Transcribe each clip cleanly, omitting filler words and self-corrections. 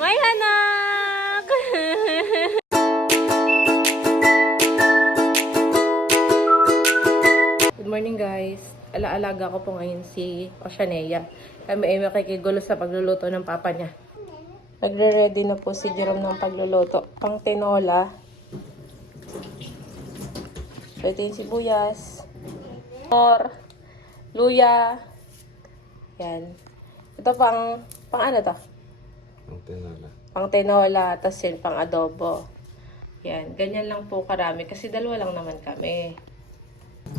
Smile, anak! Good morning, guys. Alaalaga ko po ngayon si Oceanea. Kami ay makikigulo sa pagluluto ng papa niya. Nagre-ready na po si Jerome ng pagluluto. Pang tinola. So, ito yung sibuyas. Luya. Yan. Ito pang ano to? Pang tinola. Pang tinola. Tapos yun, pang adobo. Yan. Ganyan lang po karami. Kasi dalawa lang naman kami.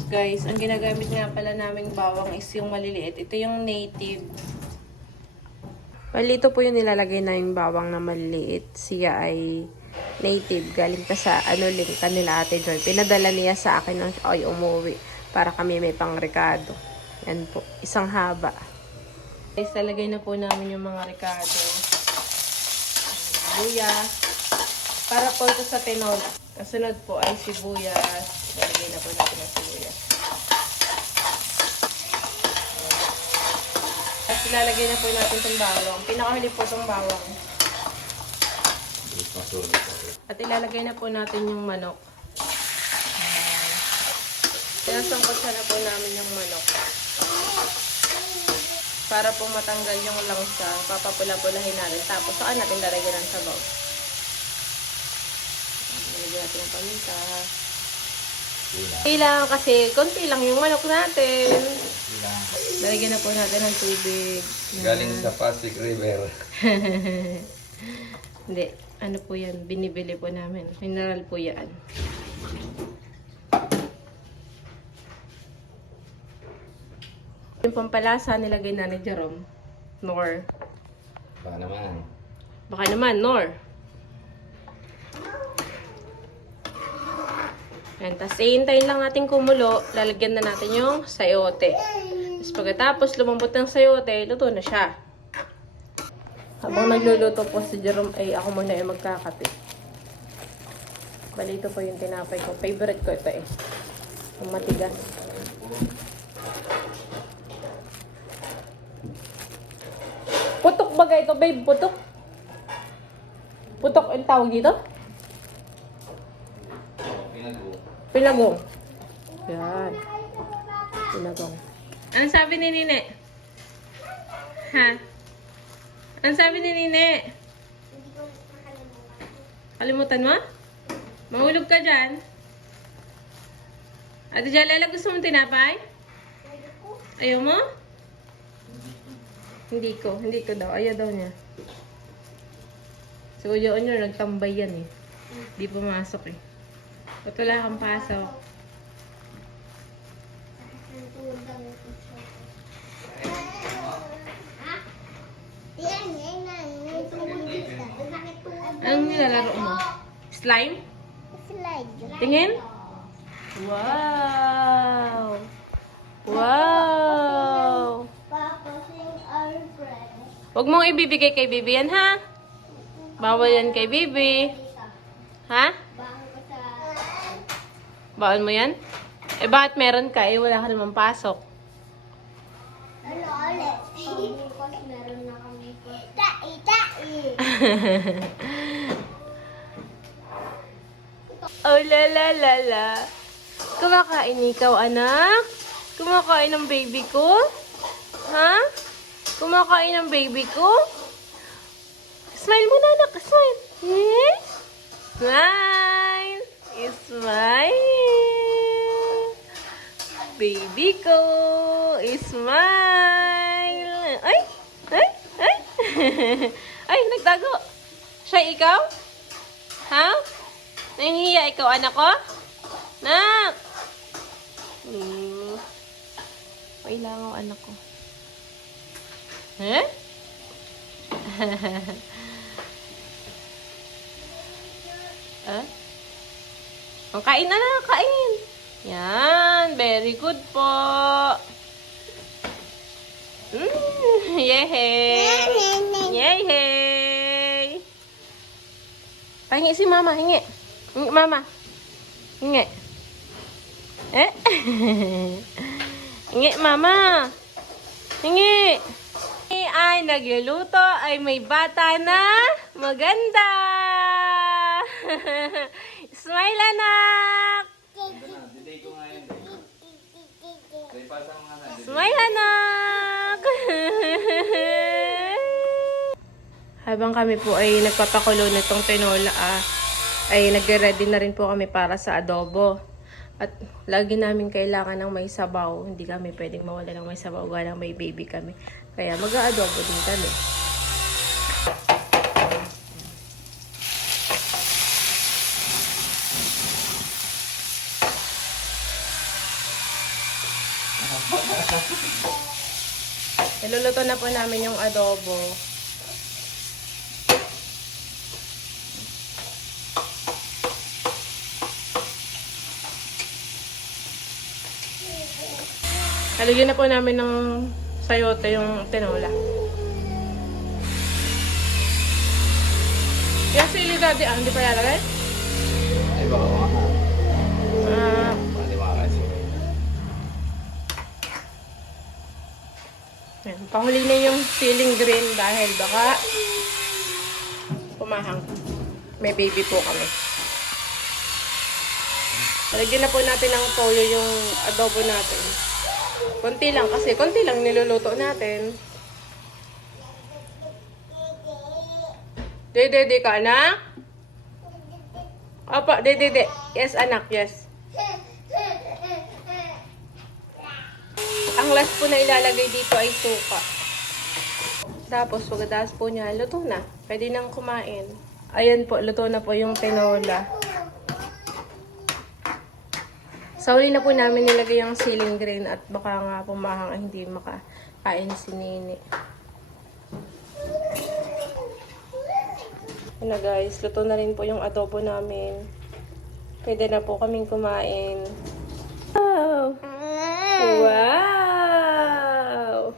Guys, ang ginagamit nga pala naming bawang is yung maliliit. Ito yung native. Bali, ito po yung nilalagay na yung bawang na maliliit. Siya ay native. Galing pa sa lingkan nila Ate Joy. Pinadala niya sa akin nung ay umuwi. Para kami may pang-rekado. Yan po. Isang haba. Guys, talagay na po namin yung mga rekado. Luya. Para po ito sa tinola. Kasunod po ay sibuyas. Talagay na po natin ang sibuyas. At ilalagay na po natin itong bawang. Pinakahuli po itong bawang. At ilalagay na po natin yung manok. Sinasangkot na po namin yung manok. Para po matanggal yung langsa, papapula-pulahin natin. Tapos saan natin lalagyan ng sabaw. Lalagyan natin ng paminta. Kailangan kasi, konti lang yung manok natin. Lalagyan na po natin ng tubig. Galing sa Pasig River. Hindi. Ano po yan? Binibili po namin. Mineral po yan. Yung pampalasa nilagay na ni Jerome. Nor. Baka naman. Baka naman, Nor. Yan. Tapos, iintayin lang natin kumulo. Lalagyan na natin yung sayote. Tapos, pagkatapos lumambot ng sayote, luto na siya. Habang nagluluto po si Jerome, ay ako muna ay magkakape. Bali, ito po yung tinapay ko. Favorite ko ito eh. Ang matigas. Putok ba ito, babe? Putok? Putok ang tawag dito? Pinagong. Yan. Pinagong. Ano sabi ni Nine? Ha? Ano sabi ni Nine? Kalimutan mo? Mahulog ka dyan? Ate Jalala, gusto mong tinapay? Ayaw mo? Hindi ko daw. Ayaw daw niya. So, yun yun, nagtambay yan eh. Hindi pumasok eh. Ba't wala kang pasok? Anong nilalaro mo? Slime? Tingin? Wow! Wow! Huwag mong ibibigay kay Bibi yan, ha? Bawal yan kay Bibi. Ha? Bawal mo yan? Eh, bakit meron ka? Eh, wala ka naman pasok. Ano ulit? Bukas meron na kami po. Tai! Oh, la la la la. Kumakain ikaw, anak? Kumakain ng baby ko? Ha? Kumakain ng baby ko? Smile muna, anak. Smile. Eh? Smile. Smile. Baby ko. Smile. Ay. Ay. Ay. Ay, nagtago. Siya ikaw? Ha? Nahihiya ikaw, anak ko? Nak. Kailangan anak ko. Eh? Ah? Ang kain na lang, kain. Yan, very good po. Yehey. Yehey. Pahingi si mama, hingi. Hingi mama. Hingi. Eh? Hingi mama. Hingi. Ay nagluluto ay may bata na Maganda! Smile, anak! Delay ko nga yun. Delay pasa mo nga na. Smile, anak! Habang kami po ay nagpapakulo nitong tinola, ay nagre-ready na rin po kami para sa adobo. At lagi namin kailangan ng may sabaw. Hindi kami pwedeng mawala ng may sabaw. Galang may baby kami. Kaya mag-aadobo din kami. Niluluto na po namin yung adobo. Halagyan na po namin ng sayote yung tinola. Yung sili daddy, hindi pa lalagay? Ay, baka mga. Ah, Pwede mga kasi. Ayan, pahuli na yung siling green dahil baka pumahang. May baby po kami. Lagyan na po natin ng toyo yung adobo natin. Konti lang kasi, konti lang niluluto natin. De ka, anak? Opo, de. Yes, anak, yes. Ang last po na ilalagay dito ay suka. Tapos, pagkatapos po niya, luto na. Pwede nang kumain. Ayan po, luto na po yung tinola. Sa huli na po namin nilagay yung ceiling green at baka nga pumahang hindi makakain si Nini. Ano guys, luto na rin po yung adobo namin. Pwede na po kaming kumain. Wow! Wow!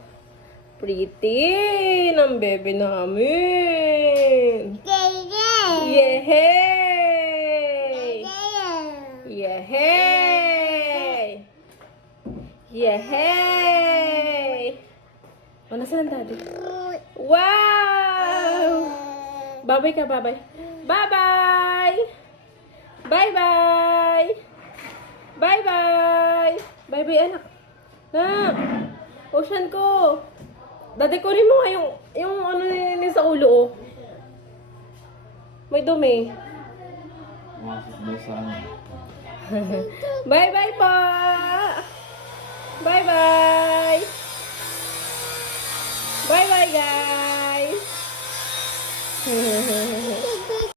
Pretty ng bebe namin! Yehey! Yehey! Yehey! O, nasaan ang daddy? Wow! Babay ka, babay. Bye-bye! Bye-bye! Bye-bye! Bye-bye, anak. Nak! Ocean ko! Daddy, kunin mo nga yung ano yun sa ulo, oh. May dumi. Masok sa ano. Bye-bye po! Bye-bye! Bye-bye, guys!